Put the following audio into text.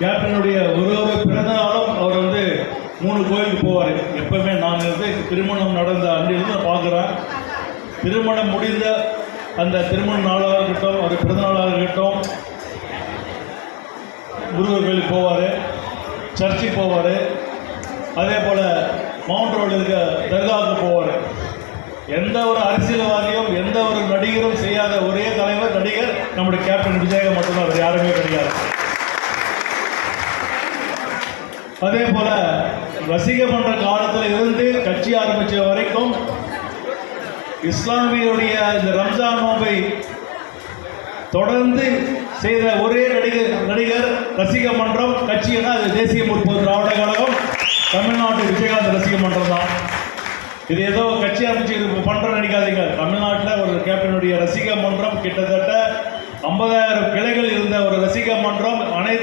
கேப்டனுடைய ஒரு பிறந்த நாளும் அவர் 3 கோயிலுக்கு போவார். எப்பவுமே நான் திருமணம் நடந்த அன்றிலிருந்து பார்க்குறேன். திருமணம் முடிந்த அந்த திருமண நாளாக இருக்கட்டும், ஒரு பிறந்த நாளாக இருக்கட்டும், முருகர் கோயிலுக்கு போவார், சர்ச்சுக்கு போவார். அதே போல் மவுண்ட் ரோடு இருக்க தர்காவுக்கு போவார். எந்த ஒரு அரசியல்வாதியும் எந்த ஒரு நடிகரும் செய்யாத ஒரே தலைவர் நடிகர் நம்முடைய கேப்டன் விஜயகாந்த் மட்டும்தான், அவர் யாருமே கிடையாது. அதே போல ரசிக மன்ற காலத்தில் இருந்து கட்சி ஆரம்பிச்ச வரைக்கும் இஸ்லாமியருடைய இந்த ரம்ஜான் நோன்பை தொடர்ந்து செய்த ஒரே நடிகர் ரசிக மன்றம் கட்சினா அது தேசிய முற்போக்கு திராவிட கழகம், தமிழ்நாட்டு விஜயகாந்த் ரசிக மன்றம் தான். இது ஏதோ கட்சி அமைச்சு பண்ற நினைக்காதீங்க. தமிழ்நாட்டில் ஒரு கேப்டனுடைய ரசிக மன்றம் கிட்டத்தட்ட 50,000 கிளைகள் இருந்த ஒரு ரசிக மன்றம் அனைத்து